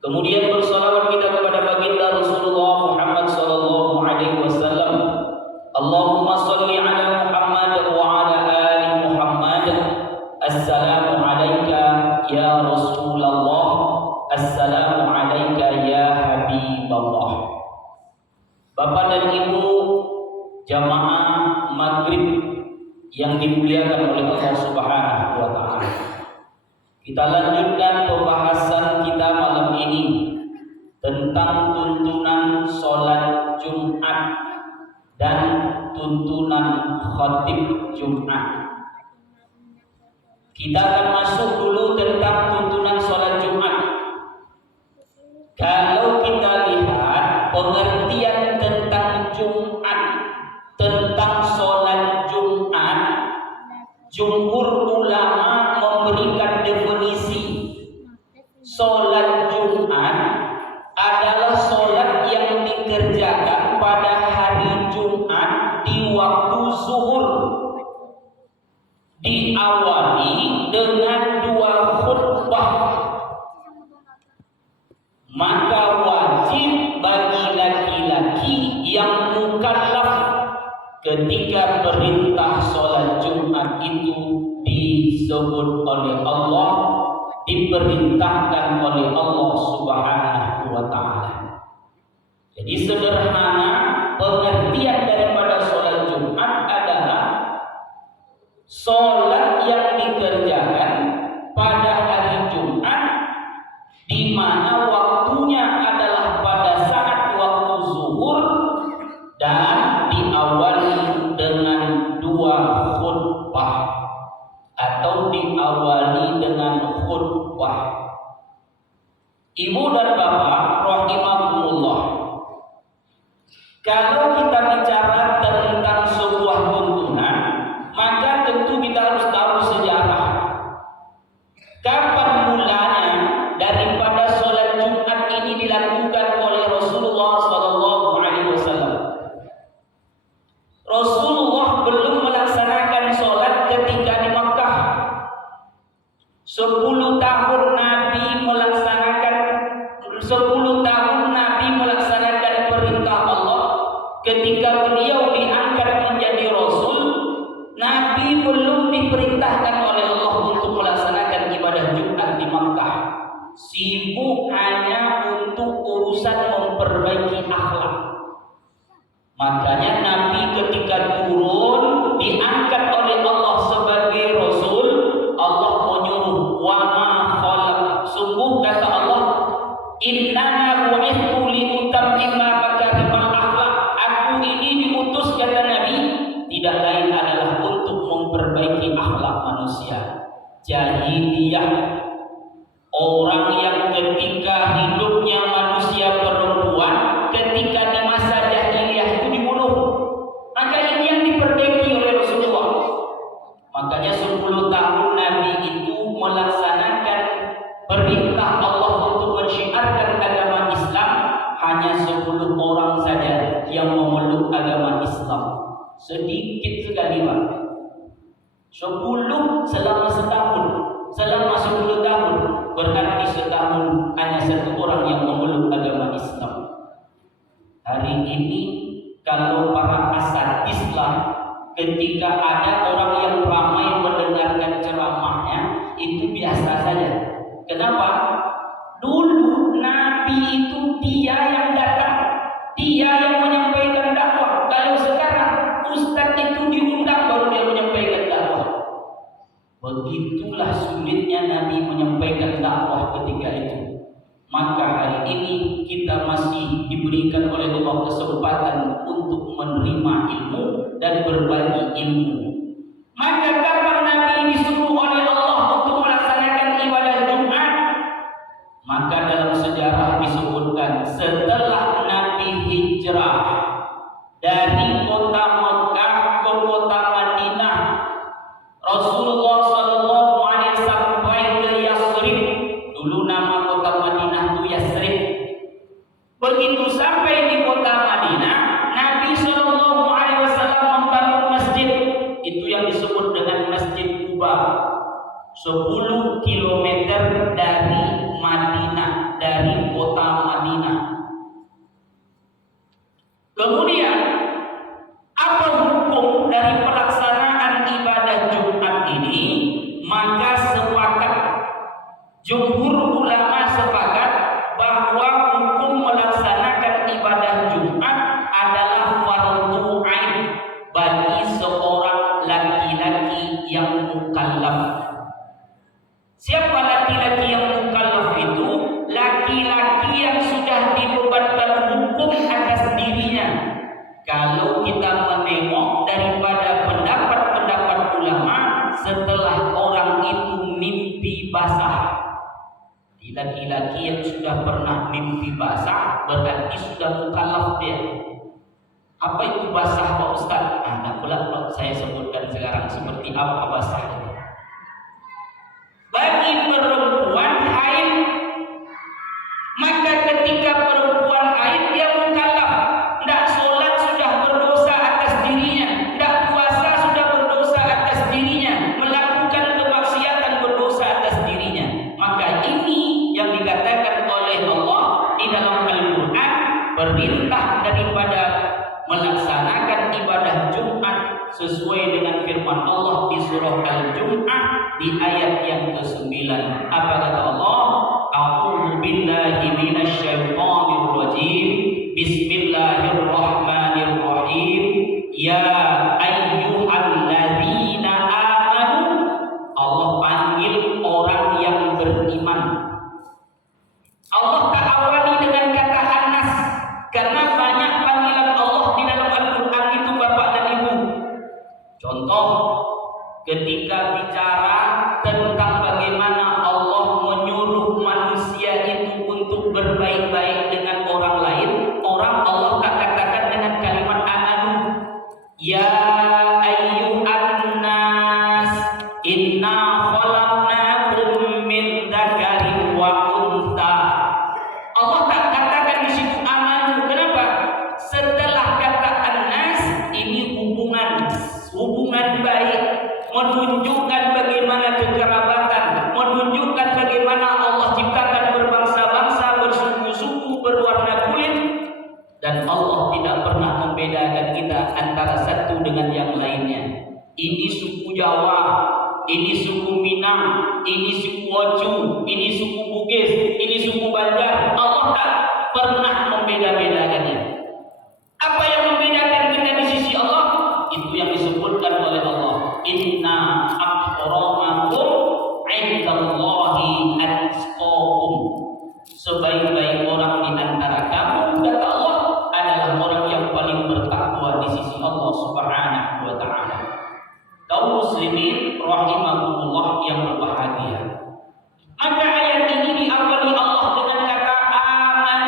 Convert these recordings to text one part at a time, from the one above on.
Kemudian bersalawat kita kepada baginda Rasulullah Muhammad sallallahu alaihi wasallam. Allahumma shalli ala Muhammad wa ala ali Muhammad. Assalamu alayka ya Rasulullah. Assalamu alayka ya Habiballah. Bapak dan Ibu jamaah Maghrib yang dimuliakan oleh Allah Subhanahu wa taala. Kita lanjutkan pembahasan kita malam ini tentang tuntunan sholat Jumat dan tuntunan khatib Jumat. Kita akan masuk dulu tentang tuntunan sholat Jumat. Kalau kita lihat pengertian tentang Jumat, tentang sholat Jumat, jumhur ulama memberikan definisi sholat Jumat adalah sholat yang dikerjakan pada hari Jumat di waktu zuhur, diawali dengan 2 khutbah. Maka wajib bagi laki-laki yang mukallaf ketika perintah sholat Jumat itu disebut oleh Allah, diperintahkan oleh Allah Subhanahu wa taala. Jadi sederhana pengertian daripada sholat Jumat adalah sholat yang dikerjakan pada hari Jumat di mana waktunya adalah pada saat waktu zuhur dan diawali dengan 2 khutbah atau diawali dengan khutbah. Ibu dan bapak rahimakumullah, kalau kita bicara tentang sebuah tuntunan, maka tentu kita harus tahu sejarah. Kapan mulanya daripada sholat Jumat ini dilakukan oleh Rasulullah sallallahu alaihi wasallam? Rasulullah belum melaksanakan sholat ketika di Makkah. 10 tahun Nabi melaksanakan perintah Allah. Ketika beliau diangkat menjadi Rasul, Nabi belum diperintahkan oleh Allah untuk melaksanakan ibadah Jumat di Makkah. Sibuk hanya untuk urusan memperbaiki akhlak. Makanya Nabi ketika turun diangkat oleh Allah sebagai Rasul, Allah menyuruh wa ma khalaq. Sungguh kata Allah, innama bu'ithu li utammima makarimal akhlak. Aku ini diutus kata Nabi tidak lain adalah untuk memperbaiki akhlak manusia. Jahiliyah, orang yang ketika hidupnya manusia perempuan, ketika di masa jahiliyah itu dibunuh. Maka ini yang diperbaiki oleh Rasulullah. Makanya 10 tahun Nabi itu melaksanakan perintah Allah untuk mensyiarkan agama Islam. Hanya 10 orang saja yang memeluk agama Islam. Sedikit sekali Pak. 10 selama setahun, selama 10 tahun, berarti setahun hanya 1 orang yang memeluk agama Islam. Hari ini kalau para asatizlah, ketika ada orang yang ramai mendengarkan ceramahnya, itu biasa saja. Kenapa? Dulu Nabi itu dia yang datang, dia yang menyampaikan dakwah. Kalau sekarang ustaz itu diundang baru dia menyampaikan dakwah. Begitulah sulitnya Nabi menyampaikan dakwah ketika itu. Maka hari ini kita masih diberikan oleh Allah kesempatan untuk menerima ilmu dan berbagi ilmu. Maka kapan Nabi disuruh oleh Allah untuk melaksanakan ibadah Jumat? Maka dalam sejarah disebutkan setelah Nabi hijrah dari kota Mekah ke kota Madinah, Rasulullah sallallahu alaihi wasallam sampai ke Yasrib. Dulu nama kota Madinah itu Yasrib. Begitu sampai di kota Madinah, Nabi sallallahu alaihi wasallam membangun masjid. Itu yang disebut dengan Masjid Quba. 10 km dari Madinah, dari Jumhur ulama sepakat bahwa hukum melaksanakan ibadah Jumat adalah fardu ain bagi seorang laki-laki yang mukallaf. Siapa laki-laki yang mukallaf itu? Laki-laki yang sudah dibebankan hukum atas dirinya. Kalau kita menengok daripada pendapat-pendapat ulama, setelah orang itu mimpi basah. Laki-laki yang sudah pernah mimpi basah berarti sudah mukallaf dia. Apa itu basah Pak Ustaz? Nah, pula saya sebutkan sekarang seperti apa basah itu. Bagi perempuan haid, maka ketika perempuan haid dia mukallaf. Tidak sholat sudah berdosa atas dirinya, tidak puasa sudah berdosa atas dirinya, melakukan kemaksiatan berdosa atas dirinya. Maka ini yang dikatakan oleh Allah di dalam Al-Quran, perintah daripada melaksanakan ibadah Jumat sesuai dengan firman Allah di surah Al-Jum'ah di ayat yang ke-9. Apa kata Allah? A'udzu billahi minasyaitonir rajim. Bismillahirrahmanirrahim. Ya ayyuhalladzina amanu. Allah panggil orang yang beriman. Allah tak awali dengan kata Anas karena banyak panggilan Allah di dalam Al-Quran itu Bapak dan Ibu. Contoh, ketika bicara tentang bagaimana Allah menyuruh manusia itu untuk berbaik-baik dengan orang lain, Allah tak katakan dengan kalimat amanu. Ya ayyuhan nas, inna khalaqnakum min dzakarin wa untha. Allah tak katakan di situ amanu. Kenapa? Setelah kata an-nas ini hubungan baik, menunjukkan bagaimana kekerabatan, menunjukkan bagaimana Allah ciptakan berbangsa-bangsa, bersuku-suku, berwarna kulit, dan Allah tidak pernah membedakan kita antara satu dengan yang lainnya. Ini suku Jawa, ini suku Minang, ini suku Oju, ini suku Bugis, ini suku Banjar. Allah tak pernah membeda-bedakannya. Apa yang membedakan kita di sisi Allah? Itu yang disebutkan oleh Allah. Inna akramakum indallahi atqakum. Sebaik-baik orang di antara kamu, kata Allah, adalah orang yang paling bertakwa di sisi Allah Subhanahu wa taala. Kaum muslimin rahimakumullah yang berbahagia. Maka ayat ini diawali Allah dengan kata aman,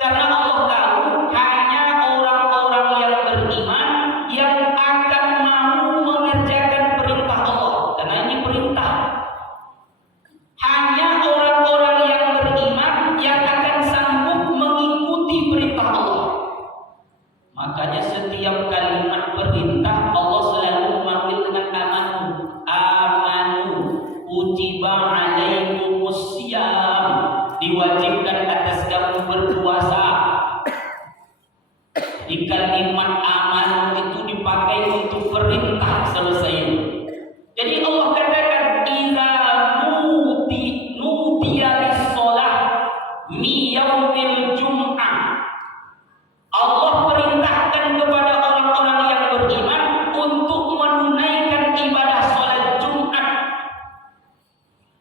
karena Allah tahu hanya orang-orang yang beriman yang akan mau mengerjakan perintah Allah. Karena ini perintah. Hanya orang-orang yang beriman yang akan sanggup mengikuti perintah Allah. Makanya setiap kalimat perintah Allah selalu memanggil dengan amanu. Amanu kutiba alaikumus syiyam, diwajibkan atas kamu berpuasa. Di kalimat amanu itu dipakai untuk perintah selesai. Jadi Allah katakan idza nudiya lis-shalah mi yaumil jum'ah. Allah perintahkan kepada orang-orang yang beriman untuk menunaikan ibadah salat Jumat.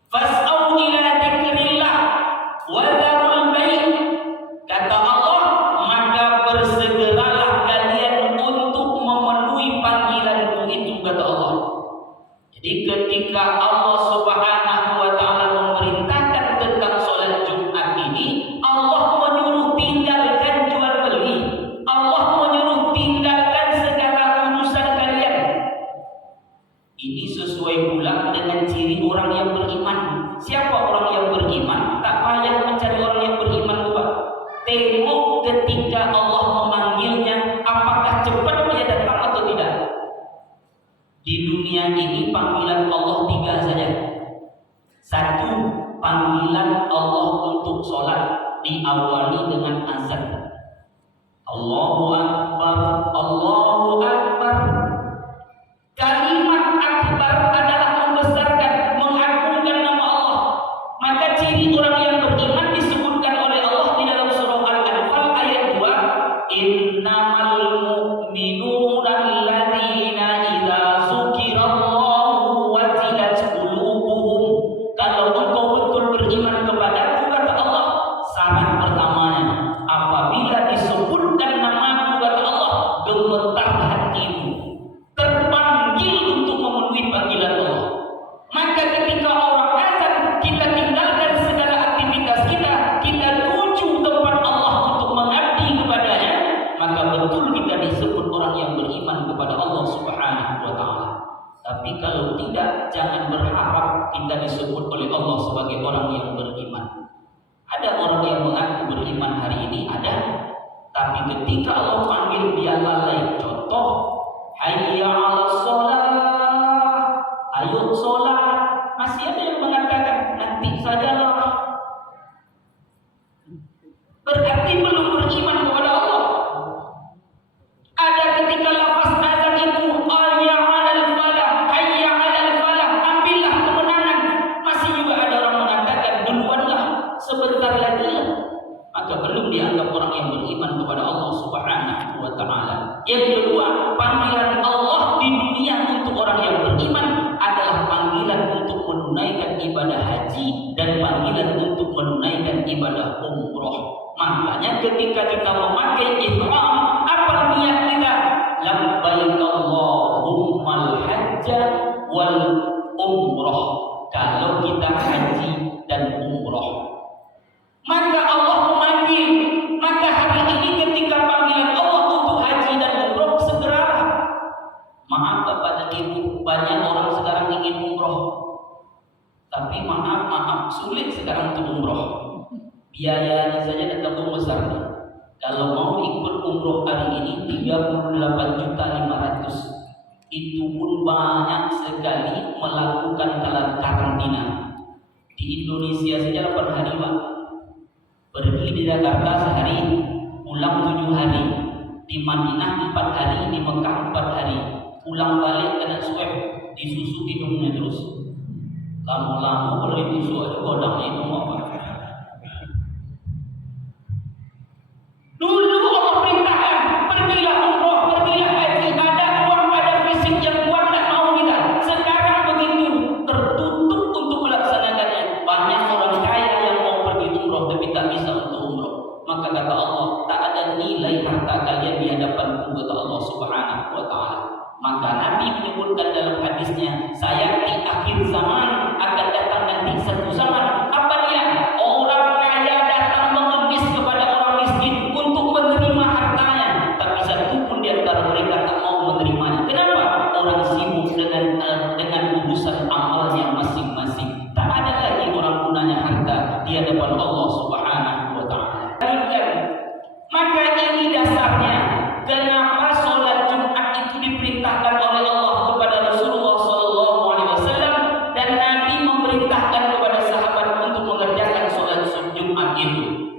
Fas'au ila dzikrillah wa dzarul bai'. Kata Allah, maka bersegeralah kalian untuk memenuhi panggilanku itu, kata Allah. Jadi ketika Allah Subhanahu wa taala memerintahkan tentang salat Jumat ini, Allah menyuruh tinggalkan jual beli. Allah menyuruh tinggalkan segala urusan kalian. Ini sesuai pula dengan ciri orang yang beriman. Siapa orang yang beriman? Tak payah mencari orang yang beriman juga. Tengok ketika Allah memanggilnya, apakah cepat dia datang atau tidak. Di dunia ini panggilan Allah 3 saja. 1, panggilan Allah untuk sholat diawali dengan azan. Allahu Akbar, Allahu Akbar. Kalimat akbar adalah membesarkan, mengagungkan nama Allah, Maka ciri orang yang beriman disebutkan oleh Allah di dalam surah Al-Anfal ayat 2, innamal mu'minuna alladzina idza dzukirallahu wajilat qulubuhum. Kalau engkau betul beriman kepadaku, kata Allah, syarat pertamanya apabila disebutkan namaku, kata Allah, gemetar hatimu, terpanggil untuk memenuhi panggilan Allah. Maka ketika orang azan, kita tinggalkan segala aktivitas kita, kita tuju tempat Allah untuk mengabdi kepadanya, maka betul kita disebut orang yang beriman kepada Allah Subhanahu wa Ta'ala. Tapi kalau tidak, jangan berharap kita disebut oleh Allah sebagai orang yang beriman. Ada orang yang mengaku beriman hari ini, ada, tapi ketika Allah panggil dia lalai. Contoh, hayya 'alas shalah, ayo sholat. Masih ada yang mengatakan nanti sajalah. Berarti belum beriman kepada Allah. Ada ketika lafaz azan itu hayya 'alal falah, hayya 'alal falah, ambillah kemenangan. Masih juga ada orang mengatakan duluanlah, sebentar lagi lah. Maka belum dianggap orang yang beriman kepada Allah Subhanahu wa Ta'ala. Yang kedua, panggilan Allah di dunia untuk orang yang beriman adalah panggilan untuk menunaikan ibadah haji dan panggilan untuk menunaikan ibadah umroh. Makanya ketika kita memakai ihram, apa niat kita? Labbaik Allahummal hajja wal umroh. Kalau kita haji dan umroh, maka Allah memanggil. Maka hari ini ketika panggilan Allah untuk haji dan umroh, segeralah. Maaf Bapak dan Ibu, banyak orang sekarang ingin umroh, tapi maaf sulit sekarang untuk umroh. Biayanya saja datang besar. Kalau mau ikut umroh hari ini 38.500.000. Itu pun banyak sekali melakukan karantina. Di Indonesia saja 8 hari Pak. Pergi di Jakarta sehari, pulang 7 hari. Di Madinah 4 hari, di Mekah 4 hari. Pulang balik kena swab, disusu hidungnya terus. Lama-lama boleh disusuk ada godang hidung apa. Dulu Allah perintahkan, pergilah umroh, pergilah haji, ada uang, ada fisik yang kuat, tak mau kita. Sekarang begitu tertutup untuk melaksanakannya. Banyak orang kaya yang mau pergi umroh tapi tak bisa untuk umroh. Maka kata Allah, tak ada nilai harta kalian di hadapan kata Allah Subhanahu wa Ta'ala. Maka Nabi menyebutkan dalam hadisnya, saya di akhir zaman akan datang nanti satu zaman. Apa dia? Orang kaya datang mengemis kepada orang miskin untuk menerima hartanya, tapi satu pun di antara mereka tak mau menerimanya. Kenapa? Orang sibuk dengan urusan amalnya masing-masing. Tak ada lagi orang gunanya harta di hadapan Allah Subhanahu wa Ta'ala. Maka ini dasarnya kenapa sholat Jumat itu diperintahkan oleh Allah kepada Rasulullah SAW, dan Nabi memerintahkan kepada sahabat untuk mengerjakan sholat Jumat itu.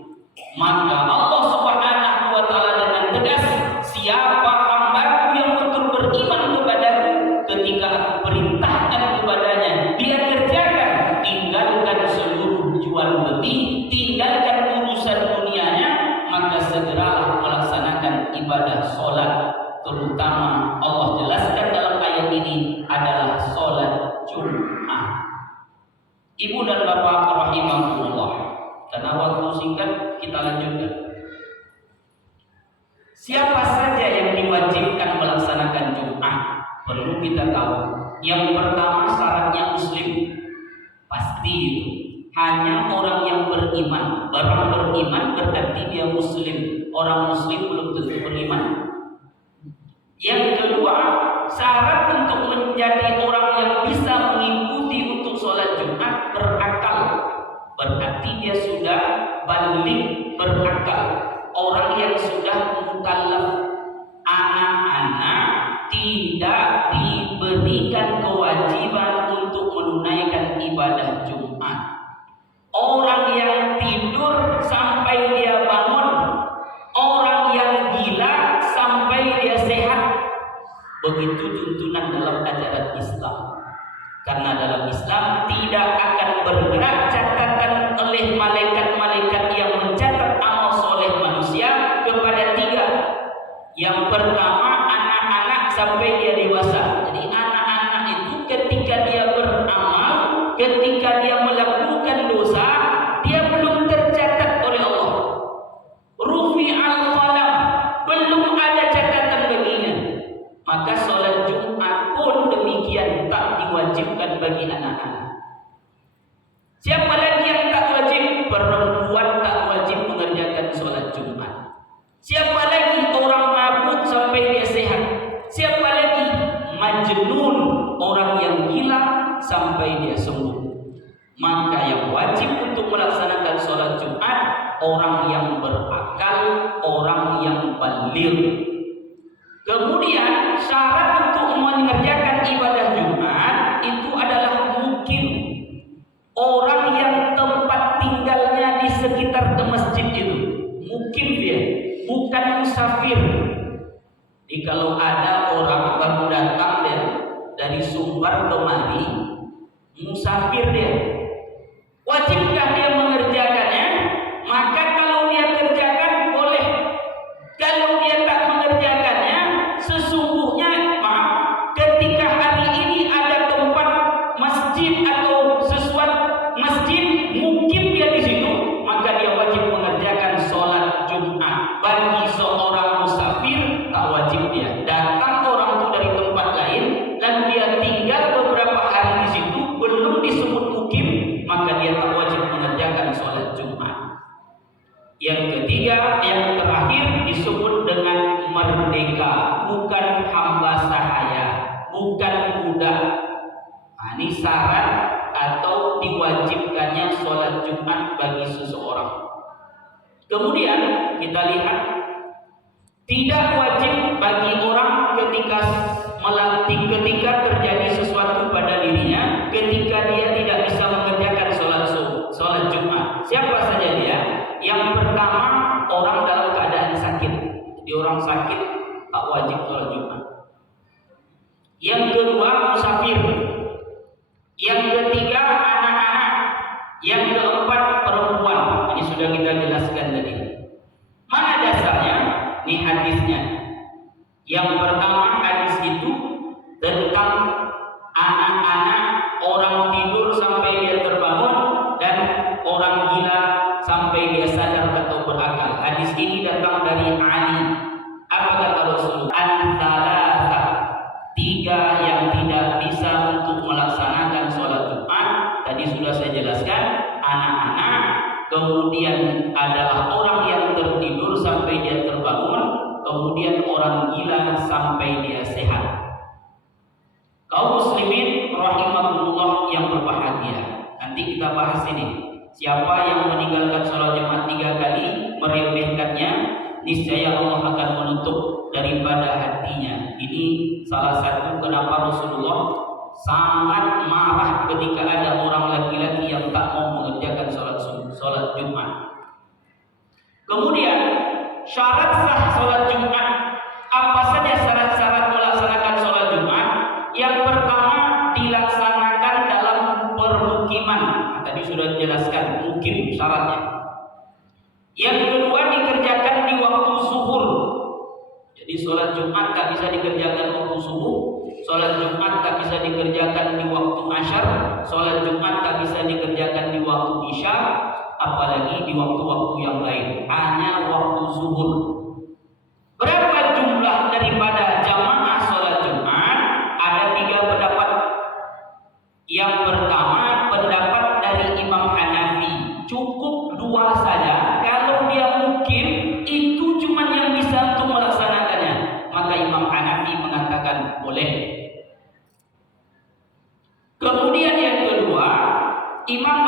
Maka Allah Subhanahu wa Ta'ala dengan tegas, siapa hambaku yang betul beriman kepadaku, ketika aku perintahkan kepadanya dia kerjakan, tinggalkan seluruh jual beli, tinggalkan urusan dunianya, maka segeralah melaksanakan ibadah sholat. Terutama Allah jelaskan dalam ayat ini adalah sholat Jumat. Ibu dan Bapak rahimahullah, karena waktu singkat kita lanjutkan. Siapa saja yang diwajibkan melaksanakan Jumat? Perlu kita tahu. Yang pertama, syaratnya muslim. Pasti itu. Hanya orang yang beriman. Orang beriman berarti dia muslim. Orang muslim belum tentu beriman. Yang kedua, syarat untuk menjadi orang yang bisa mengikuti untuk sholat Jumat berakal. Berarti dia sudah balik berakal. Orang yang sudah mukallaf. Anak-anak tidak diberikan kewajiban untuk menunaikan ibadah Jumat. Orang yang tidur sampai dia bangun, orang yang gila sampai dia sehat. Begitu tuntunan dalam ajaran Islam. Karena dalam Islam tidak akan bergerak catatan orang yang berakal, orang yang baligh. Kemudian syarat untuk mengerjakan ibadah Jumat itu adalah mukim, orang yang tempat tinggalnya di sekitar masjid itu. Mukim dia, bukan musafir. Jadi kalau ada orang baru datang dia dari Sumbar kemari, musafir dia, wajibkah dia mengerjakannya? Maka kalau dia kerjakan boleh. Kalau dia tak mengerjakannya, sesungguhnya ketika hari ini ada tempat masjid atau sesuatu masjid mukim dia di situ, maka dia wajib mengerjakan sholat Jumat. Bagi seorang musafir tak wajib dia. Datang orang itu dari tempat lain dan dia tinggal beberapa hari di situ, belum disebut mukim, maka dia tak wajib mengerjakan sholat Jumat. Yang ketiga, yang terakhir disebut dengan merdeka, bukan hamba sahaya, bukan budak. Ini syarat atau diwajibkannya sholat Jumat bagi seseorang. Kemudian kita lihat, tidak wajib bagi orang ketika terjadi sesuatu pada dirinya, ketika dia tidak bisa mengerjakan sholat Jumat. Siapa saja dia? Yang pertama, orang dalam keadaan sakit. Jadi orang sakit tak wajib sholat Jumat. Yang kedua, musafir. Yang ketiga, anak-anak. Yang keempat, perempuan. Ini sudah kita jelaskan tadi. Mana dasarnya? Ini hadisnya. Yang pertama, hadis itu tentang anak-anak, orang tidur sampai dia terbangun, dan orang gila sampai dia sadar atau berakal. Hadis ini datang dari Ali. Apa kata Rasulullah? Antara tiga yang tidak bisa untuk melaksanakan sholat Jumat. Tadi sudah saya jelaskan, anak-anak, kemudian adalah orang yang tertidur sampai dia terbangun, kemudian orang gila sampai dia sehat. Kaum muslimin rahimakumullah yang berbahagia. Nanti kita bahas ini. Siapa yang meninggalkan sholat Jumat 3 kali, meremehkannya, niscaya Allah akan menutup daripada hatinya. Ini salah satu kenapa Rasulullah sangat marah ketika ada orang laki-laki yang tak mau mengerjakan sholat Jumat. Kemudian syarat sah sholat Jumat. Apa saja syarat-syarat melaksanakan sholat Jumat? Yang pertama, dilaksanakan dalam permukiman. Tadi sudah dijelaskan mukim syaratnya. Yang kedua, dikerjakan di waktu zuhur. Jadi sholat Jumat tak bisa dikerjakan waktu subuh, sholat Jumat tak bisa dikerjakan di waktu asyar, sholat Jumat tak bisa dikerjakan di waktu isya, apalagi di waktu-waktu yang lain. Hanya waktu zuhur. Berapa jumlah daripada jamaah sholat Jumat? Ada 3 pendapat. Yang pertama, pendapat dari Imam Hanafi, cukup 2 saja. Kalau dia mukim, itu cuma yang bisa untuk melaksanakannya. Maka Imam Hanafi mengatakan boleh. Kemudian yang kedua, Imam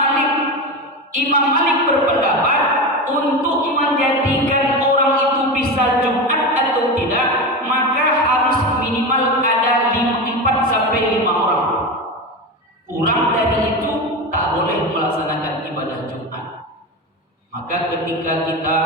Malik berpendapat untuk menjadikan orang itu bisa Jumat atau tidak, maka harus minimal ada 4 sampai 5 orang. Kurang dari itu tak boleh melaksanakan ibadah Jumat. Maka ketika kita,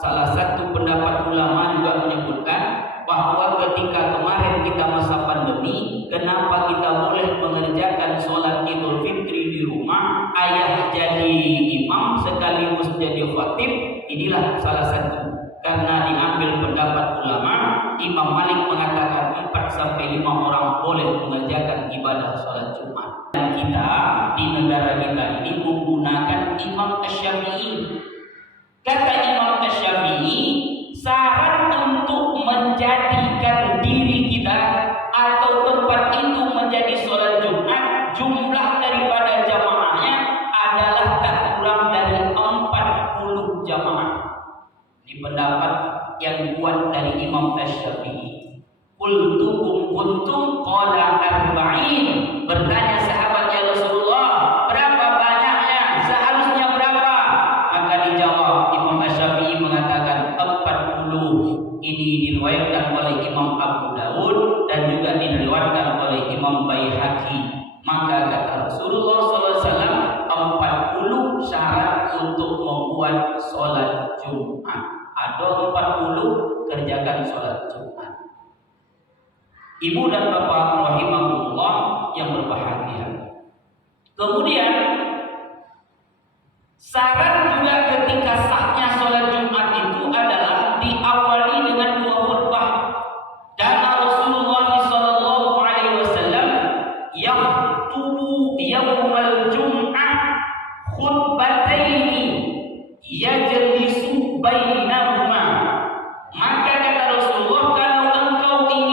salah satu pendapat ulama juga menyebutkan bahwa ketika kemarin kita masa pandemi, kenapa kita boleh mengerjakan sholat Idul Fitri di rumah, ayah jadi imam sekaligus jadi khatib. Inilah salah satu, karena diambil pendapat ulama, Imam Malik mengatakan 4 sampai 5 orang boleh mengerjakan ibadah sholat Jumat. Dan kita di negara kita ini menggunakan Imam Asy-Syafi'i. Kata Imam Asy-Syafi'i, syarat untuk menjadikan diri kita atau tempat itu menjadi sholat Jumat, jumlah daripada jamaahnya adalah tak kurang dari 40 jamaah. Ini pendapat yang kuat dari Imam Asy-Syafi'i. Qultu kuntum qala arba'in. Bertanya sahabat, ya Rasulullah, berapa banyaknya? Seharusnya berapa? Maka dijawab Imam Ini diriwayatkan oleh Imam Abu Dawud dan juga diriwayatkan oleh Imam Baihaqi. Maka kata Rasulullah SAW, 40 syarat untuk membuat sholat Jumat. Ada 40, kerjakan sholat Jumat. Ibu dan bapak rahimahullah yang berbahagia. Kemudian